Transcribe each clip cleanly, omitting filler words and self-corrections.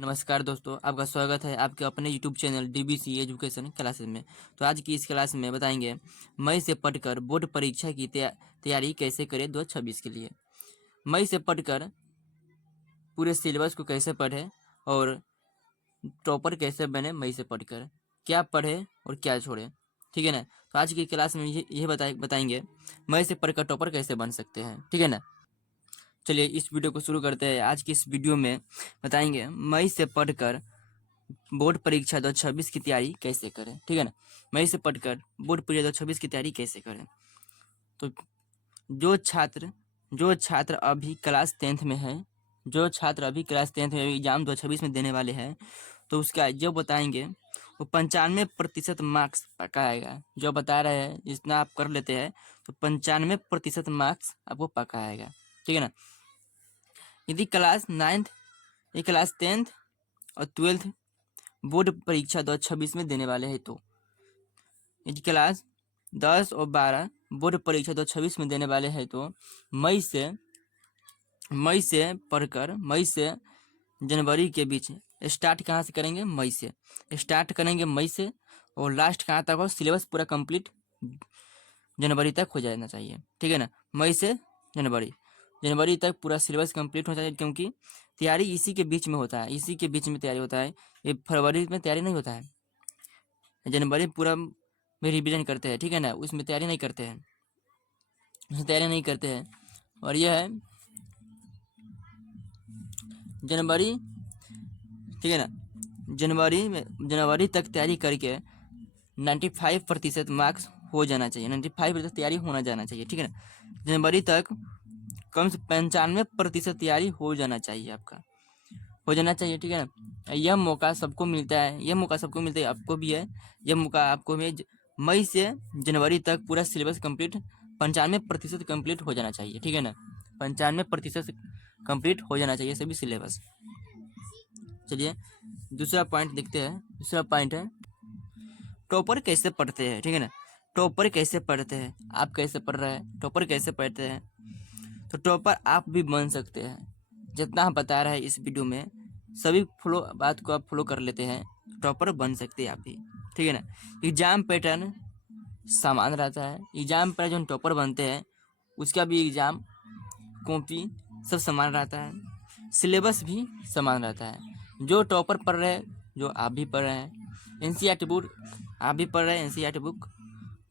नमस्कार दोस्तों, आपका स्वागत है आपके अपने YouTube channel DBC education classes में। तो आज की इस क्लास में बताएंगे मई से पढ़कर बोर्ड परीक्षा की तैयारी कैसे करें 2026 के लिए। मई से पढ़कर पूरे सिलेबस को कैसे पढ़ें और टॉपर कैसे बने। मई से पढ़कर क्या पढ़े और क्या छोड़े, ठीक है ना। तो आज की क्लास में ये बताएंगे मई से पढ़कर टॉपर कैसे बन सकते हैं, ठीक है ना। चलिए इस वीडियो को शुरू करते हैं। आज की इस वीडियो में बताएंगे मई से पढ़कर बोर्ड परीक्षा 2026 की तैयारी कैसे करें, ठीक है ना। मई से पढ़कर बोर्ड परीक्षा 2026 की तैयारी कैसे करें। तो जो छात्र अभी क्लास 10th में है, जो छात्र अभी क्लास 10th में एग्जाम 2026 में देने वाले हैं, तो उसका जो बताएंगे वो 95% मार्क्स पक्का आएगा। जो बता रहे हैं जितना आप कर लेते हैं तो 95% मार्क्स आपको पक्का आएगा, ठीक है ना। यदि क्लास 9th, ये क्लास 10th और 12th बोर्ड परीक्षा 2026 में देने वाले हैं, तो यदि क्लास 10 और 12 बोर्ड परीक्षा 2026 में देने वाले हैं, तो मई से पढ़कर मई से जनवरी के बीच स्टार्ट कहाँ से करेंगे। मई से स्टार्ट करेंगे, मई से, और लास्ट कहाँ तक हो, सिलेबस पूरा कंप्लीट जनवरी तक हो जाना चाहिए, ठीक है ना। मई से जनवरी तक पूरा सिलेबस कंप्लीट हो चाहिए, क्योंकि तैयारी इसी के बीच में होता है, इसी के बीच में तैयारी होता है। ये फरवरी में तैयारी नहीं होता है, जनवरी पूरा में रिवीजन करते हैं, ठीक है ना। उसमें तैयारी नहीं करते हैं, और यह है जनवरी, ठीक है ना। जनवरी तक तैयारी करके 95% मार्क्स हो जाना चाहिए, 95% तैयारी होना जाना चाहिए, ठीक है ना। जनवरी तक कम से 95% तैयारी हो जाना चाहिए, आपका हो जाना चाहिए, ठीक है ना। यह मौका सबको मिलता है, आपको भी है यह मौका, आपको भी मई से जनवरी तक पूरा सिलेबस कंप्लीट 95% कंप्लीट हो जाना चाहिए, ठीक है ना। 95% कंप्लीट हो जाना चाहिए सभी सिलेबस। चलिए दूसरा पॉइंट देखते हैं। दूसरा पॉइंट है टॉपर कैसे पढ़ते हैं, ठीक है ना। टॉपर कैसे पढ़ते हैं, आप कैसे पढ़ रहे हैं, टॉपर कैसे पढ़ते हैं। तो टॉपर आप भी बन सकते हैं, जितना हम बता रहे हैं इस वीडियो में सभी बात को आप फॉलो कर लेते हैं, टॉपर बन सकते हैं आप भी, ठीक है ना। एग्जाम पैटर्न समान रहता है, एग्जाम पर जो टॉपर बनते हैं उसका भी एग्जाम कॉपी सब समान रहता है, सिलेबस भी समान रहता है। जो टॉपर पढ़ रहे हैं, जो आप भी पढ़ रहे हैं, एनसीईआरटी बुक आप भी पढ़ रहे हैं, एनसीईआरटी बुक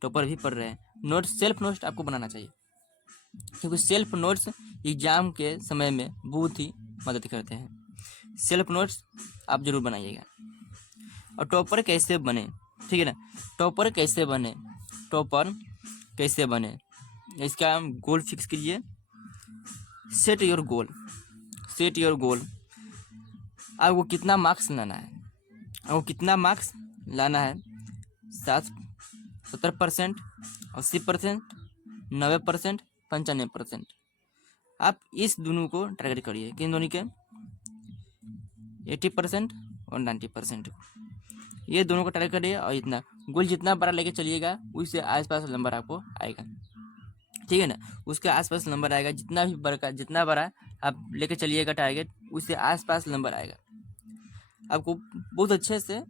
टॉपर भी पढ़ रहे हैं। सेल्फ नोट्स आपको बनाना चाहिए, क्योंकि सेल्फ नोट्स एग्जाम के समय में बहुत ही मदद करते हैं। सेल्फ नोट्स आप जरूर बनाइएगा। और टॉपर कैसे बने, ठीक है ना। टॉपर कैसे बने, इसका गोल फिक्स कीजिए। Set your goal. आपको कितना मार्क्स लाना है, 70%, 80%, 90%, 95%। आप इस दोनों को टारगेट करिए, किन दोनों के, 80% और 90%, ये दोनों को टारगेट करिए। और इतना गोल जितना बड़ा लेके चलिएगा उससे आसपास नंबर आपको आएगा, ठीक है ना। उसके आसपास नंबर आएगा, जितना बड़ा आप लेके चलिएगा टारगेट, उससे आसपास नंबर आएगा। आपको बहुत अच्छे से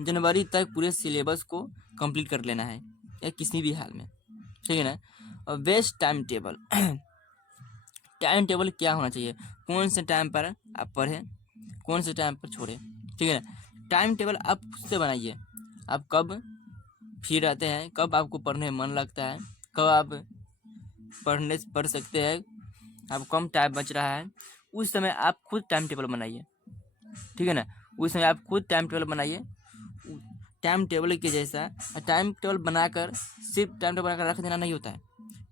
जनवरी तक पूरे सिलेबस को कंप्लीट कर लेना है, या किसी भी हाल में, ठीक है ना। और बेस्ट टाइम टेबल क्या होना चाहिए, कौन से टाइम पर आप पढ़ें, कौन से टाइम पर छोड़ें, ठीक है ना। टाइम टेबल आप खुद से बनाइए, आप कब फ्री रहते हैं, कब आपको पढ़ने में मन लगता है, कब आप पढ़ सकते हैं, आपको कम टाइम बच रहा है, उस समय आप खुद टाइम टेबल बनाइए, ठीक है ना। उस समय आप खुद टाइम टेबल बनाइए। टाइम टेबल के जैसा टाइम टेबल बनाकर सिर्फ टाइम टेबल बनाकर रख देना नहीं होता है,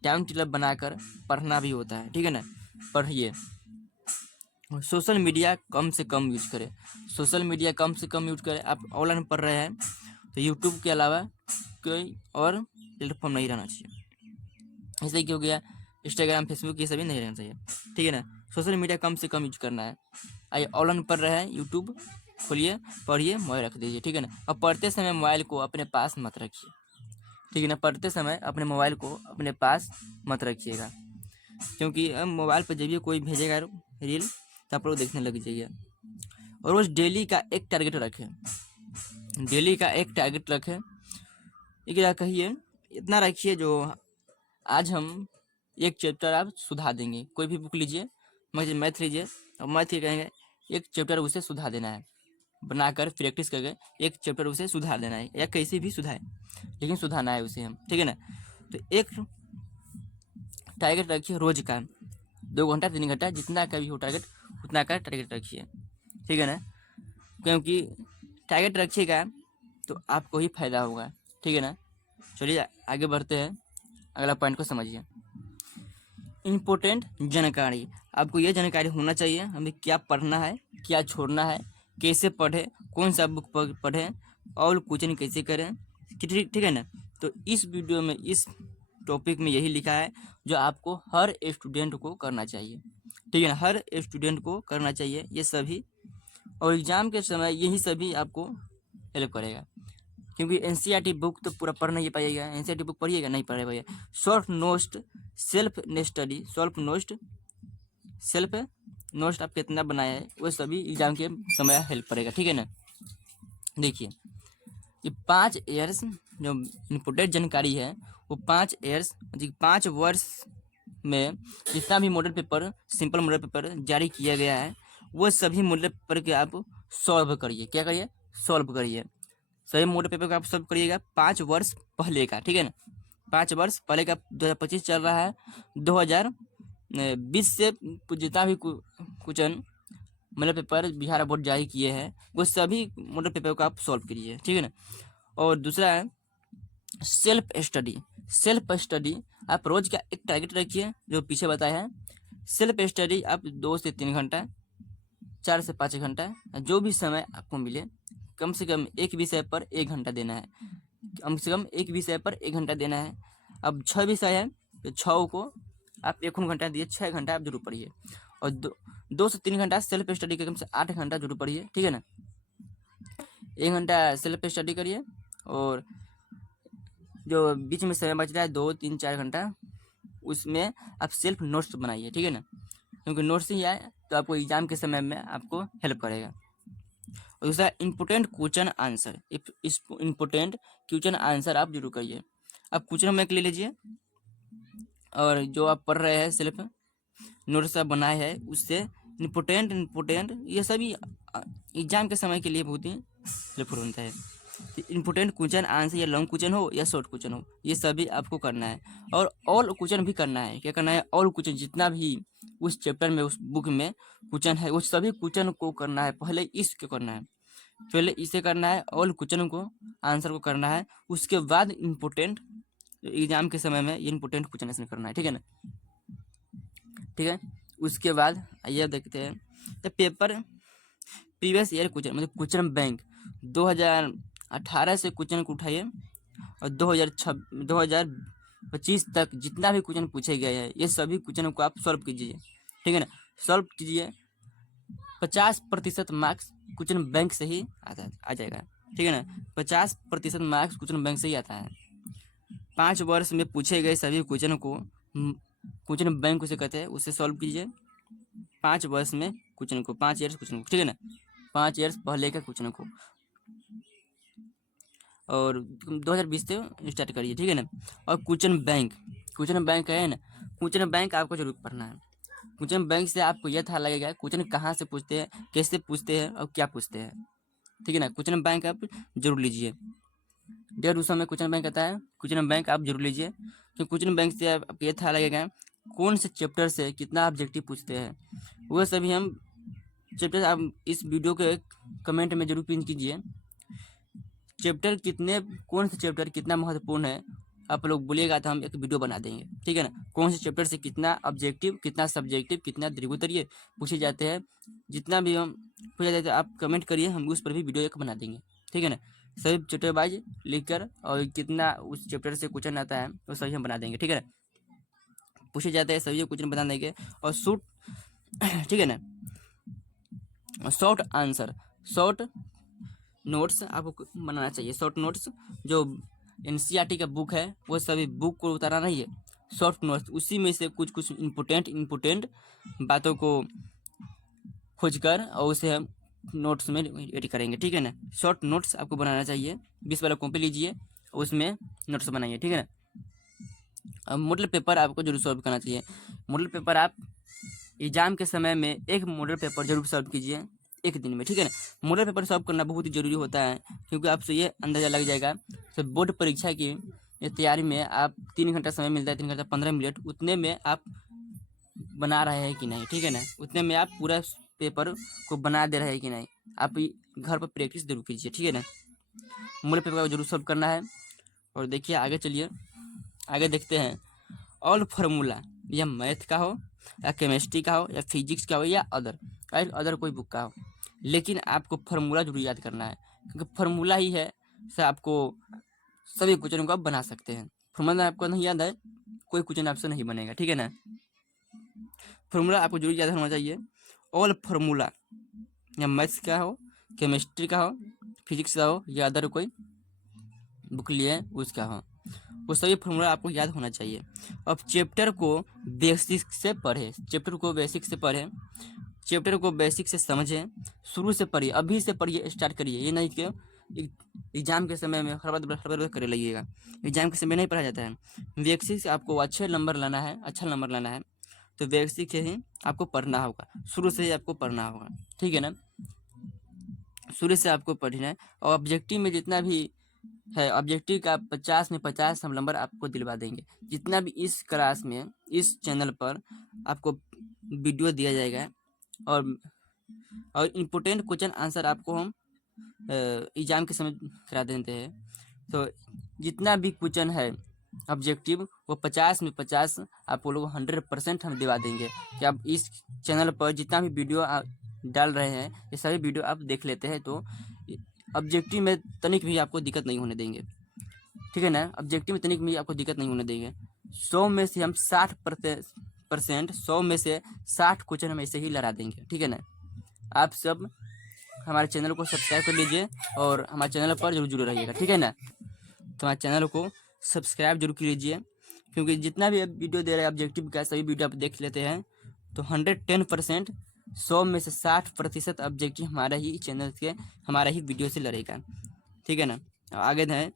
टाइम टेबल बनाकर पढ़ना भी होता है, ठीक है ना। पढ़िए। सोशल मीडिया कम से कम यूज करें। आप ऑनलाइन पढ़ रहे हैं तो यूट्यूब के अलावा कोई और प्लेटफॉर्म नहीं रहना चाहिए। इसलिए क्या हो गया, इंस्टाग्राम, फेसबुक, ये सभी नहीं रहना चाहिए, ठीक है ना। सोशल मीडिया कम से कम यूज करना है। आइए ऑनलाइन पढ़ रहे हैं, यूट्यूब खोलिए, पढ़िए, मोबाइल रख दीजिए, ठीक है ना। और पढ़ते समय मोबाइल को अपने पास मत रखिए, ठीक है ना। पढ़ते समय अपने मोबाइल को अपने पास मत रखिएगा, क्योंकि मोबाइल पर जब भी कोई भेजेगा रील तो आप लोग देखने लग जाइए। और रोज डेली का एक टारगेट रखें, डेली का एक टारगेट रखें। ये क्या कहिए, इतना रखिए जो आज हम एक चैप्टर आप सुधार देंगे। कोई भी बुक लीजिए, मैथ लीजिए और मैथ ही कहेंगे एक चैप्टर उसे सुधार देना है, बनाकर प्रैक्टिस करके एक चैप्टर उसे सुधार देना है, या कैसे भी सुधारें लेकिन सुधारना है उसे हम, ठीक है ना। तो एक टारगेट रखिए रोज का, 2 घंटा 3 घंटा जितना का भी हो टारगेट उतना का टारगेट रखिए, ठीक है ना। क्योंकि टारगेट रखिएगा तो आपको ही फायदा होगा, ठीक है ना। चलिए आगे बढ़ते हैं, अगला पॉइंट को समझिए। इम्पोर्टेंट जानकारी, आपको यह जानकारी होना चाहिए हमें क्या पढ़ना है, क्या छोड़ना है, कैसे पढ़ें, कौन सा बुक पढ़ें और क्वेश्चन कैसे करें, ठीक है ना। तो इस वीडियो में इस टॉपिक में यही लिखा है जो आपको हर स्टूडेंट को करना चाहिए, ठीक है ना। हर स्टूडेंट को करना चाहिए ये सभी, और एग्ज़ाम के समय यही सभी आपको हेल्प करेगा। क्योंकि एनसीईआरटी बुक तो पूरा पढ़ नहीं पाइएगा, एनसीईआरटी बुक पढ़िएगा नहीं पढ़े भैया। Short notes, self study, self notes आप कितना बनाया है वो सभी एग्जाम के समय हेल्प करेगा, ठीक है ना। देखिए ये 5 ईयर्स जो इम्पोर्टेंट जानकारी है वो 5 ईयर्स 5 वर्ष में जितना भी model paper, simple model paper जारी किया गया है वो सभी मॉडल पेपर के आप सॉल्व करिए। क्या करिए? सॉल्व करिए। सभी मॉडल पेपर का आप सॉल्व करिएगा 5 वर्ष पहले का, ठीक है ना। 5 वर्ष पहले का 2025 चल रहा है, 2020 से जितना भी question model paper Bihar board जारी किए हैं वो सभी मॉडल पेपर को आप सॉल्व कीजिए, ठीक है ना। और दूसरा है सेल्फ स्टडी। सेल्फ स्टडी आप रोज का एक टारगेट रखिए जो पीछे बताया है। सेल्फ स्टडी आप 2 से 3 घंटा, 4 से 5 घंटा, जो भी समय आपको मिले, कम से कम एक विषय पर 1 घंटा देना है, कम से कम एक विषय पर 1 घंटा देना है। अब 6 विषय है तो 6 को आप 1 घंटा दिए, 6 घंटा आप जरूर पढ़िए। और 2 से 3 घंटा सेल्फ स्टडी के, कम से 8 घंटा जरूर पढ़िए, ठीक है ना। 1 घंटा सेल्फ स्टडी करिए और जो बीच में समय बच रहा है 2, 3, 4 घंटा उसमें आप सेल्फ नोट्स बनाइए, ठीक है ना। क्योंकि नोट्स ही आए तो आपको एग्जाम के समय में आपको हेल्प करेगा। और दूसरा important question answer, important question answer आप जरूर करिए। आप क्वेश्चन बैंक ले लीजिए और जो आप पढ़ रहे हैं सेल्फ नोट्स आप बनाए हैं उससे इम्पोर्टेंट ये सभी एग्जाम के समय के लिए बहुत ही हेल्पफुल होता है। इम्पोर्टेंट क्वेश्चन आंसर या लॉन्ग क्वेश्चन हो या शॉर्ट क्वेश्चन हो ये सभी आपको करना है। और ऑल क्वेश्चन भी करना है। क्या करना है? ऑल क्वेश्चन, जितना भी उस चैप्टर में उस बुक में क्वेश्चन है वो सभी क्वेश्चन को करना है। पहले इसको करना है, पहले इसे करना है, ऑल क्वेश्चन को आंसर को करना है, उसके बाद इम्पोर्टेंट एग्जाम के समय में इम्पोर्टेंट क्वेश्चन आंसर करना है, ठीक है ना। ठीक है, उसके बाद आइए देखते हैं तो पेपर प्रीवियस ईयर क्वेश्चन, मतलब क्वेश्चन बैंक 2018 से क्वेश्चन को उठाइए और 2025 तक जितना भी क्वेश्चन पूछे गए हैं ये सभी क्वेश्चन को आप सॉल्व कीजिए, ठीक है ना। सॉल्व कीजिए, 50% मार्क्स क्वेश्चन बैंक से ही आ जाएगा, ठीक है ना। 50% मार्क्स क्वेश्चन बैंक से ही आता है। 5 वर्ष में पूछे गए सभी क्वेश्चन को क्वेश्चन बैंक उसे कहते हैं, उसे सॉल्व कीजिए 5 वर्ष में क्वेश्चन को, 5 ईयर्स क्वेश्चन को, ठीक है ना। 5 ईयर्स पहले का क्वेश्चन को और 2020 से स्टार्ट करिए, ठीक है ना। और क्वेश्चन बैंक है ना, क्वेश्चन बैंक आपको जरूर पढ़ना है। क्वेश्चन बैंक से आपको यह था लगेगा क्वेश्चन कहाँ से पूछते हैं, कैसे पूछते हैं और क्या पूछते हैं, ठीक है ना। क्वेश्चन बैंक आप जरूर लीजिए। 150 में क्वेश्चन बैंक आता है, क्वेश्चन बैंक आप जरूर लीजिए। तो क्वेश्चन बैंक से आपको यह था लगेगा कौन से चैप्टर से कितना ऑब्जेक्टिव पूछते हैं, वह सभी हम चैप्टर आप इस वीडियो के कमेंट में जरूर पिन कीजिए। चैप्टर कितने, कौन से चैप्टर कितना महत्वपूर्ण है आप लोग बोलिएगा तो हम एक वीडियो बना देंगे, ठीक है ना। कौन से चैप्टर से कितना ऑब्जेक्टिव, कितना सब्जेक्टिव, कितना द्विगुतरीय पूछे जाते हैं, जितना भी हम पूछा जाता है आप कमेंट करिए, हम उस पर भी वीडियो एक बना देंगे, ठीक है ना। सभी चैप्टर वाइज लिख कर और कितना उस चैप्टर से क्वेश्चन आता है वो सभी हम बना देंगे, ठीक है ना। पूछे जाते हैं सभी क्वेश्चन बता देंगे। और शॉर्ट, ठीक है ना, शॉर्ट आंसर, शॉर्ट नोट्स आपको बनाना चाहिए। शॉर्ट नोट्स जो एनसीईआरटी का बुक है वो सभी बुक को उतारना नहीं है, शॉर्ट नोट्स उसी में से कुछ कुछ इम्पोर्टेंट बातों को खोजकर और उसे हम नोट्स में एडिट करेंगे, ठीक है ना। शॉर्ट नोट्स आपको बनाना चाहिए, 20 वाला कॉपी लीजिए, उसमें नोट्स बनाइए, ठीक है ना। अब मॉडल पेपर आपको जरूर सॉल्व करना चाहिए। मॉडल पेपर आप एग्जाम के समय में एक मॉडल पेपर जरूर सॉल्व कीजिए एक दिन में, ठीक है ना। मॉडल पेपर सॉल्व करना बहुत ही जरूरी होता है, क्योंकि आपसे ये अंदाजा लग जाएगा तो बोर्ड परीक्षा की तैयारी में आप 3 घंटा समय मिलता है, 3 घंटा 15 मिनट, उतने में आप बना रहे हैं कि नहीं, ठीक है ना। उतने में आप पूरा पेपर को बना दे रहे हैं कि नहीं, आप घर पर प्रैक्टिस जरूर कीजिए, ठीक है ना। मॉडल पेपर को जरूर सॉल्व करना है। और देखिए आगे चलिए, आगे देखते हैं। ऑल फार्मूला, या मैथ का हो या केमिस्ट्री का हो या फिजिक्स का हो या अदर कोई बुक का हो, लेकिन आपको फार्मूला जरूर याद करना है, क्योंकि फार्मूला ही है से आपको सभी क्वेश्चन को आप बना सकते हैं। फार्मूला आपको नहीं याद है, कोई क्वेश्चन आपसे नहीं बनेगा, ठीक है ना। फार्मूला आपको जरूर याद होना चाहिए। ऑल फार्मूला, या मैथ्स का हो, केमिस्ट्री का हो, फिजिक्स का हो या अदर कोई बुक लिए उसका हो, वो सभी फार्मूला आपको याद होना चाहिए। अब चैप्टर को बेसिक से पढ़ें, चैप्टर को बेसिक से पढ़ें, चैप्टर को बेसिक से समझें, शुरू से पढ़िए, अभी से पढ़िए, स्टार्ट करिए। ये नहीं कि एग्जाम के समय में हड़बड़ करे लगिएगा, एग्जाम के समय नहीं पढ़ा जाता है। बेसिक से आपको अच्छे नंबर लाना है, अच्छा नंबर लाना है, तो बेसिक से ही आपको पढ़ना होगा, शुरू से ही आपको पढ़ना होगा, ठीक है ना। शुरू से आपको पढ़ना है। और ऑब्जेक्टिव में जितना भी है, ऑब्जेक्टिव का 50 में 50 हम नंबर आपको दिलवा देंगे। जितना भी इस क्लास में, इस चैनल पर आपको वीडियो दिया जाएगा, और इम्पोर्टेंट क्वेश्चन आंसर आपको हम एग्जाम के समय करा देते हैं। तो जितना भी क्वेश्चन है ऑब्जेक्टिव, वो 50 में 50 आपको लोग 100% हम दिवा देंगे कि आप इस चैनल पर जितना भी वीडियो डाल रहे हैं, ये सभी वीडियो आप देख लेते हैं, तो ऑब्जेक्टिव में तनिक भी आपको दिक्कत नहीं होने देंगे, ठीक है ना। ऑब्जेक्टिव में तनिक भी आपको दिक्कत नहीं होने देंगे। 100 में से हम 60%, 100 में से 60 क्वेश्चन हम ऐसे ही लड़ा देंगे, ठीक है ना। आप सब हमारे चैनल को सब्सक्राइब कर लीजिए और हमारे चैनल पर जरूर जुड़े रहिएगा, ठीक है ना। तो हमारे चैनल को सब्सक्राइब जरूर कीजिए, क्योंकि जितना भी वीडियो दे रहे हैं ऑब्जेक्टिव का, सभी वीडियो आप देख लेते हैं, तो 110%, 100 में से 60% ऑब्जेक्टिव हमारा ही चैनल के, हमारा ही वीडियो से लड़ेगा, ठीक है ना। आगे है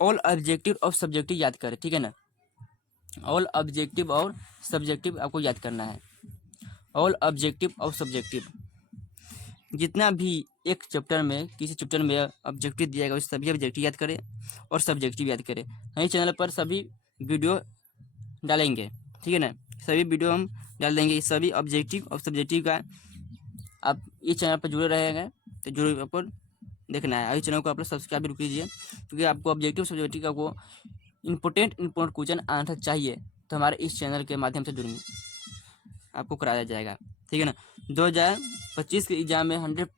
ऑल ऑब्जेक्टिव और सब्जेक्टिव याद करें, ठीक है ना। ऑल ऑब्जेक्टिव और सब्जेक्टिव आपको याद करना है। ऑल ऑब्जेक्टिव और सब्जेक्टिव, जितना भी एक चैप्टर में, किसी चैप्टर में ऑब्जेक्टिव दिया गया, उस सभी ऑब्जेक्टिव याद करें और सब्जेक्टिव याद करें। हम चैनल पर सभी वीडियो डालेंगे, ठीक है ना। सभी वीडियो हम डाल देंगे, सभी ऑब्जेक्टिव और सब्जेक्टिव का। आप इस चैनल पर जुड़े रहेंगे तो जरूर आपको देखना है। इस चैनल को आप लोग सब्सक्राइब जरूर कीजिए, क्योंकि आपको ऑब्जेक्टिव सब्जेक्टिव का वो इंपॉर्टेंट क्वेश्चन आंसर चाहिए, तो हमारे इस चैनल के माध्यम से जुड़ेंगे, आपको कराया जाएगा, ठीक है ना। 2025 के एग्जाम में 100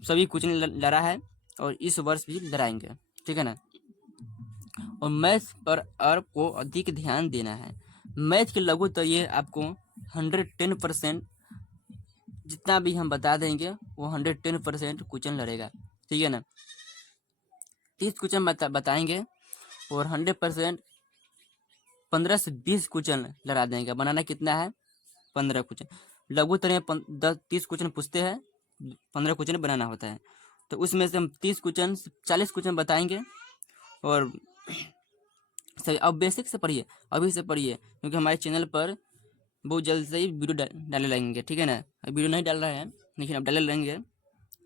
सभी क्वेश्चन लड़ा है, और इस वर्ष भी लड़ाएंगे, ठीक है ना। और मैथ पर आपको अधिक ध्यान देना है। मैथ के लघु तो ये आपको 110%, जितना भी हम बता देंगे वो 110% क्वेश्चन लड़ेगा, ठीक है ना। 30 क्वेश्चन बताएंगे और 100% 15 से 20 क्वेश्चन लड़ा देंगे। बनाना कितना है? 15 क्वेश्चन। लघु तरह 30 क्वेश्चन पूछते हैं, 15 क्वेश्चन बनाना होता है, तो उसमें से हम 30 क्वेश्चन 40 क्वेश्चन बताएंगे। और सही, अब बेसिक से पढ़िए, अभी से पढ़िए, क्योंकि हमारे चैनल पर बहुत जल्द से ही वीडियो डाले रहेंगे, ठीक है ना। अभी वीडियो नहीं डाल रहे हैं, लेकिन अब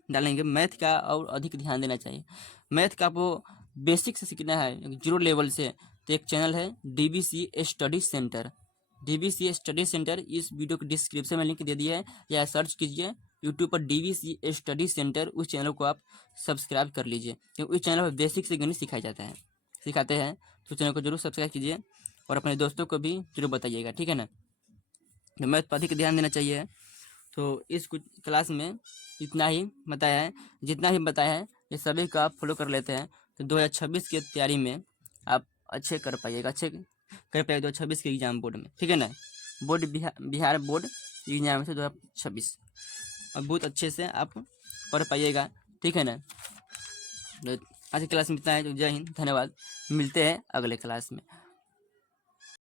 डालेंगे। मैथ का और अधिक ध्यान देना चाहिए। मैथ का आपको बेसिक से सीखना है, 0 लेवल से, तो एक चैनल है DBC study centre. DBC study centre, इस वीडियो के डिस्क्रिप्शन में लिंक दे दिया है, या सर्च कीजिए यूट्यूब पर DBC स्टडी सेंटर। उस चैनल को आप सब्सक्राइब कर लीजिए, क्योंकि उस चैनल पर बेसिक से गणित सिखाते हैं, तो चैनल को जरूर सब्सक्राइब कीजिए और अपने दोस्तों को भी जरूर बताइएगा, ठीक है ना। तो मैथ पर अधिक ध्यान देना चाहिए। तो इस कुछ क्लास में इतना ही बताया है, जितना भी बताया है ये सभी का आप फॉलो कर लेते हैं, तो 2026 की तैयारी में आप अच्छे कर पाइएगा 2026 के एग्जाम बोर्ड में, ठीक है ना। बोर्ड बिहार बोर्ड एग्जाम से 2026, और बहुत अच्छे से आप पढ़ पाइएगा, ठीक है ना। तो आज की क्लास में इतना है, तो जय हिंद, धन्यवाद। मिलते हैं अगले क्लास में।